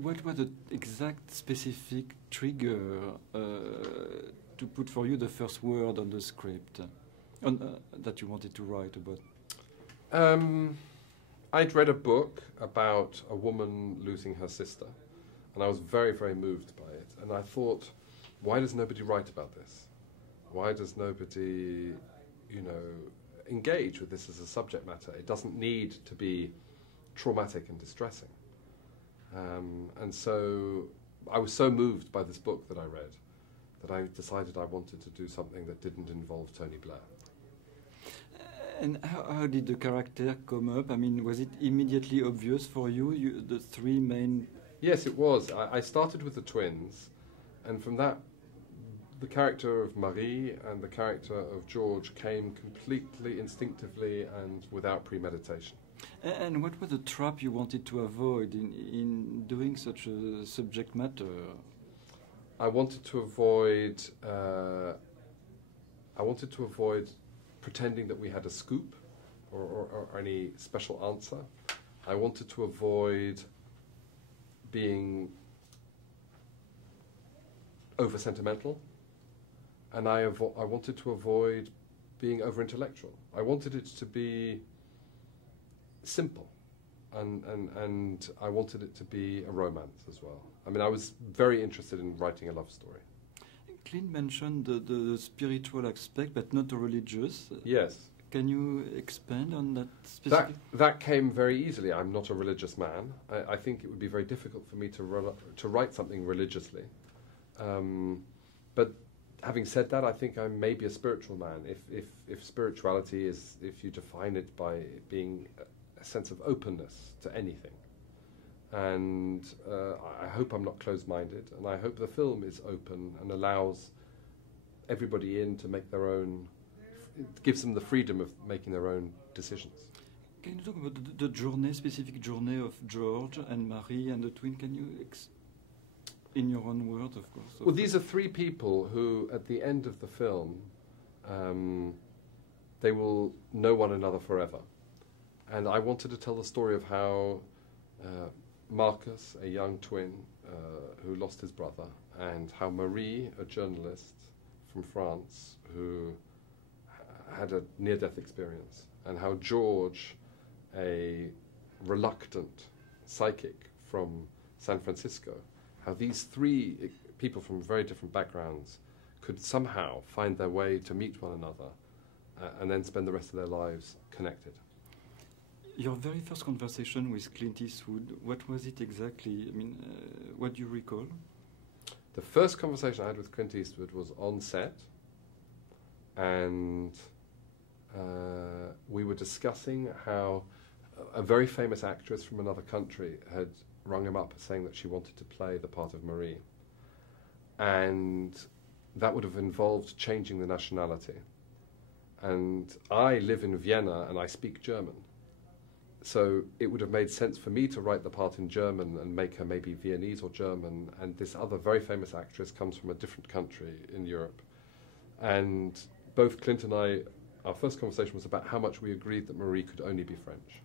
what was the exact specific trigger to put for you the first word on the script that you wanted to write about? I'd read a book about a woman losing her sister, and I was very, very moved by it. And I thought, why does nobody write about this? Why does nobody, engage with this as a subject matter? It doesn't need to be traumatic and distressing. And so I was so moved by this book that I read that I decided I wanted to do something that didn't involve Tony Blair. And how did the character come up? I mean, was it immediately obvious for you, the three main... Yes, it was. I started with the twins, and from that, the character of Marie and the character of George came completely instinctively and without premeditation. And what was the trap you wanted to avoid in doing such a subject matter? I wanted to avoid pretending that we had a scoop or any special answer. I wanted to avoid being over sentimental, and I wanted to avoid being over intellectual. I wanted it to be simple, and I wanted it to be a romance as well. I mean, I was very interested in writing a love story. Clint mentioned the spiritual aspect, but not the religious. Yes. Can you expand on that specifically? That came very easily. I'm not a religious man. I think it would be very difficult for me to write something religiously. But having said that, I think I'm maybe a spiritual man. If spirituality is, if you define it by being a sense of openness to anything. And I hope I'm not closed-minded, and I hope the film is open and allows everybody in to make their own, it gives them the freedom of making their own decisions. Can you talk about the journey, specific journey of George and Marie and the twin? Can you, in your own words, of course? Well, these are three people who, at the end of the film, they will know one another forever. And I wanted to tell the story of how Marcus, a young twin who lost his brother, and how Marie, a journalist from France who had a near-death experience, and how George, a reluctant psychic from San Francisco, how these three people from very different backgrounds could somehow find their way to meet one another and then spend the rest of their lives connected. Your very first conversation with Clint Eastwood, what was it exactly? I mean, what do you recall? The first conversation I had with Clint Eastwood was on set, and we were discussing how a very famous actress from another country had rung him up saying that she wanted to play the part of Marie. And that would have involved changing the nationality. And I live in Vienna and I speak German. So it would have made sense for me to write the part in German and make her maybe Viennese or German, and this other very famous actress comes from a different country in Europe. And both Clint and I, our first conversation was about how much we agreed that Marie could only be French.